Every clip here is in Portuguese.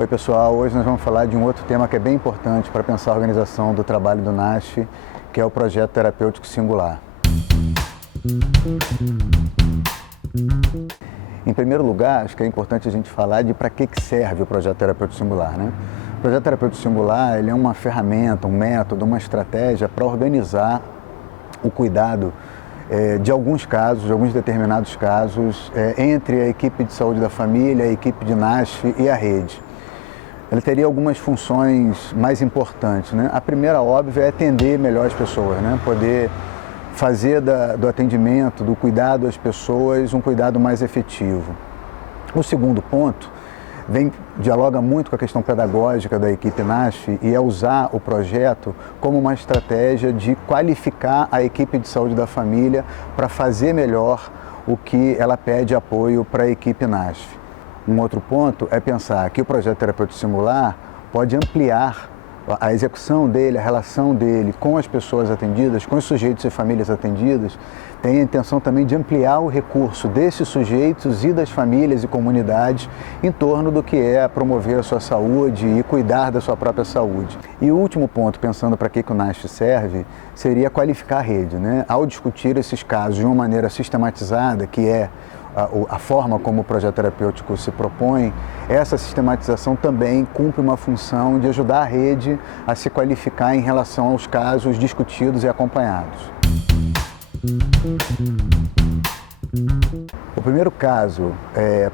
Oi pessoal, hoje nós vamos falar de um outro tema que é bem importante para pensar a organização do trabalho do NASF, que é o projeto terapêutico singular. Em primeiro lugar, acho que é importante a gente falar de para que serve o projeto terapêutico singular, né? O projeto terapêutico singular, ele é uma ferramenta, um método, uma estratégia para organizar o cuidado de alguns casos, de alguns determinados casos, entre a equipe de saúde da família, a equipe de NASF e a rede. Ele teria algumas funções mais importantes, né? A primeira, óbvia, é atender melhor as pessoas, né? Poder fazer do atendimento, do cuidado às pessoas, um cuidado mais efetivo. O segundo ponto dialoga muito com a questão pedagógica da equipe NASF e é usar o projeto como uma estratégia de qualificar a equipe de saúde da família para fazer melhor o que ela pede apoio para a equipe NASF. Um outro ponto é pensar que o projeto terapêutico singular pode ampliar a execução dele, a relação dele com as pessoas atendidas, com os sujeitos e famílias atendidas, tem a intenção também de ampliar o recurso desses sujeitos e das famílias e comunidades em torno do que é promover a sua saúde e cuidar da sua própria saúde. E o último ponto, pensando para que o NASF serve, seria qualificar a rede, né? Ao discutir esses casos de uma maneira sistematizada, que é a forma como o projeto terapêutico se propõe, essa sistematização também cumpre uma função de ajudar a rede a se qualificar em relação aos casos discutidos e acompanhados. O primeiro caso,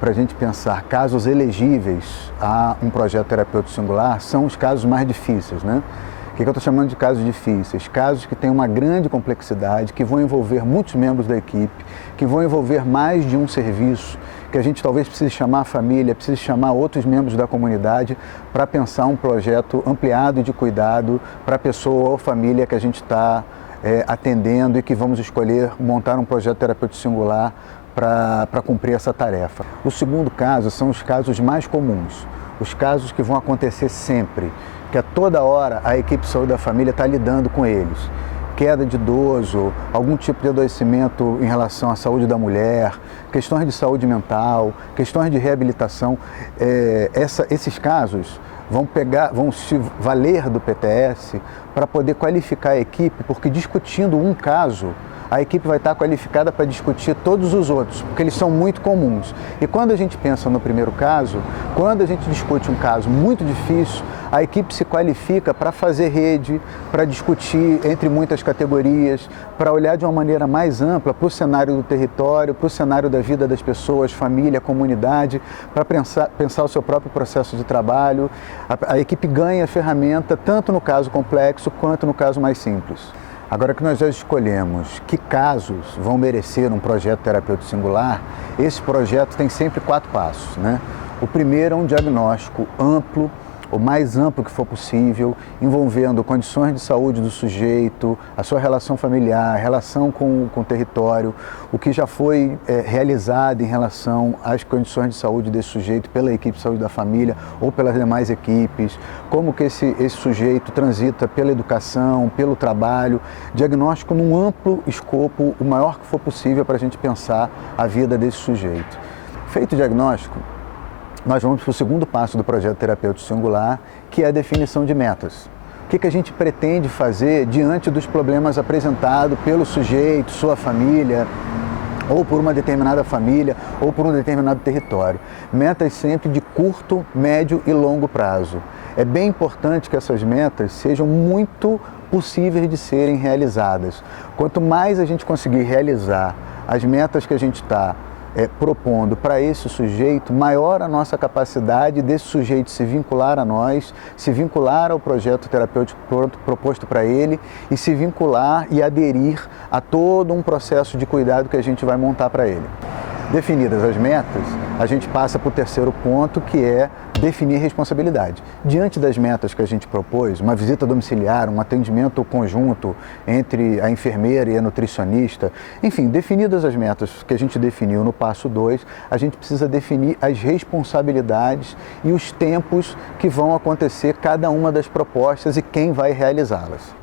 para a gente pensar casos elegíveis a um projeto terapêutico singular, são os casos mais difíceis, né? O que eu estou chamando de casos difíceis? Casos que têm uma grande complexidade, que vão envolver muitos membros da equipe, que vão envolver mais de um serviço, que a gente talvez precise chamar a família, precise chamar outros membros da comunidade para pensar um projeto ampliado de cuidado para a pessoa ou família que a gente está atendendo e que vamos escolher montar um projeto terapêutico singular para cumprir essa tarefa. O segundo caso são os casos mais comuns, os casos que vão acontecer sempre, que a toda hora a equipe de saúde da família está lidando com eles. Queda de idoso, algum tipo de adoecimento em relação à saúde da mulher, questões de saúde mental, questões de reabilitação. Esses casos vão se valer do PTS para poder qualificar a equipe, porque discutindo um caso, a equipe vai estar qualificada para discutir todos os outros, porque eles são muito comuns. E quando a gente pensa no primeiro caso, quando a gente discute um caso muito difícil, a equipe se qualifica para fazer rede, para discutir entre muitas categorias, para olhar de uma maneira mais ampla para o cenário do território, para o cenário da vida das pessoas, família, comunidade, para pensar o seu próprio processo de trabalho. A equipe ganha ferramenta tanto no caso complexo quanto no caso mais simples. Agora que nós já escolhemos que casos vão merecer um projeto terapêutico singular, esse projeto tem sempre 4 passos, né? O primeiro é um diagnóstico amplo, o mais amplo que for possível, envolvendo condições de saúde do sujeito, a sua relação familiar, a relação com o território, o que já foi realizado em relação às condições de saúde desse sujeito pela equipe de saúde da família ou pelas demais equipes, como que esse sujeito transita pela educação, pelo trabalho, diagnóstico num amplo escopo, o maior que for possível para a gente pensar a vida desse sujeito. Feito o diagnóstico, nós vamos para o segundo passo do projeto terapêutico singular, que é a definição de metas. O que a gente pretende fazer diante dos problemas apresentados pelo sujeito, sua família, ou por uma determinada família, ou por um determinado território. Metas sempre de curto, médio e longo prazo. É bem importante que essas metas sejam muito possíveis de serem realizadas. Quanto mais a gente conseguir realizar as metas que a gente está propondo para esse sujeito, maior a nossa capacidade desse sujeito se vincular a nós, se vincular ao projeto terapêutico proposto para ele e se vincular e aderir a todo um processo de cuidado que a gente vai montar para ele. Definidas as metas, a gente passa para o terceiro ponto, que é definir responsabilidade. Diante das metas que a gente propôs, uma visita domiciliar, um atendimento conjunto entre a enfermeira e a nutricionista, enfim, definidas as metas que a gente definiu no passo 2, a gente precisa definir as responsabilidades e os tempos que vão acontecer cada uma das propostas e quem vai realizá-las.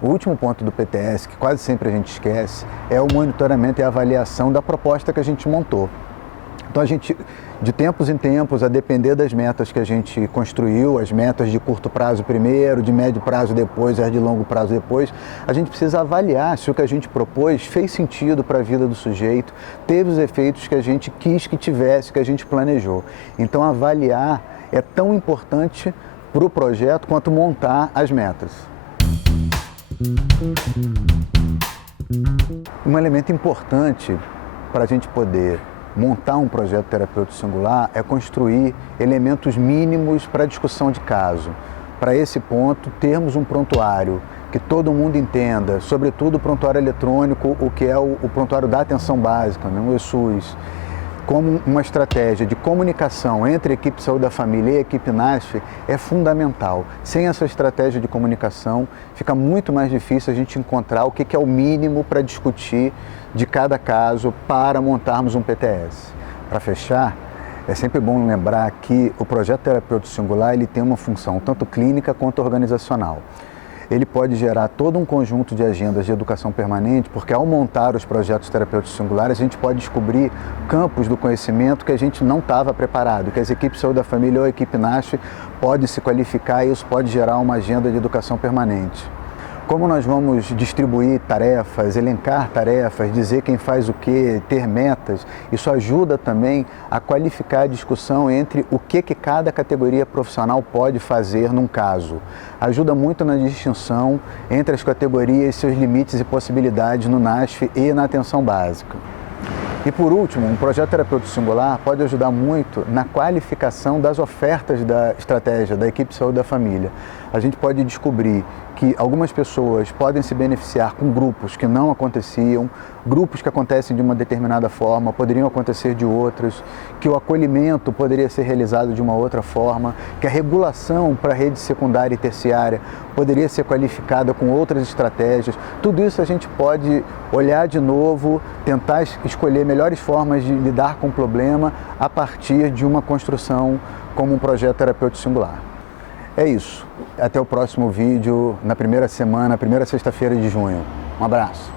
O último ponto do PTS, que quase sempre a gente esquece, é o monitoramento e a avaliação da proposta que a gente montou. Então a gente, de tempos em tempos, a depender das metas que a gente construiu, as metas de curto prazo primeiro, de médio prazo depois, as de longo prazo depois, a gente precisa avaliar se o que a gente propôs fez sentido para a vida do sujeito, teve os efeitos que a gente quis que tivesse, que a gente planejou. Então avaliar é tão importante para o projeto quanto montar as metas. Um elemento importante para a gente poder montar um projeto terapêutico singular é construir elementos mínimos para a discussão de caso. Para esse ponto, termos um prontuário que todo mundo entenda, sobretudo o prontuário eletrônico, o que é o prontuário da atenção básica, né, o ESUS, como uma estratégia de comunicação entre a equipe de saúde da família e a equipe NASF é fundamental. Sem essa estratégia de comunicação, fica muito mais difícil a gente encontrar o que é o mínimo para discutir de cada caso para montarmos um PTS. Para fechar, é sempre bom lembrar que o projeto terapêutico singular ele tem uma função tanto clínica quanto organizacional. Ele pode gerar todo um conjunto de agendas de educação permanente, porque ao montar os projetos terapêuticos singulares, a gente pode descobrir campos do conhecimento que a gente não estava preparado, que as equipes de saúde da família ou a equipe NASF pode se qualificar e isso pode gerar uma agenda de educação permanente. Como nós vamos distribuir tarefas, elencar tarefas, dizer quem faz o quê, ter metas, isso ajuda também a qualificar a discussão entre o que cada categoria profissional pode fazer num caso. Ajuda muito na distinção entre as categorias, seus limites e possibilidades no NASF e na atenção básica. E por último, um projeto terapêutico singular pode ajudar muito na qualificação das ofertas da estratégia da equipe de saúde da família. A gente pode descobrir que algumas pessoas podem se beneficiar com grupos que não aconteciam, grupos que acontecem de uma determinada forma, poderiam acontecer de outras, que o acolhimento poderia ser realizado de uma outra forma, que a regulação para a rede secundária e terciária poderia ser qualificada com outras estratégias. Tudo isso a gente pode olhar de novo, tentar escolher melhores formas de lidar com o problema a partir de uma construção como um projeto terapêutico singular. É isso. Até o próximo vídeo na primeira semana, primeira sexta-feira de junho. Um abraço.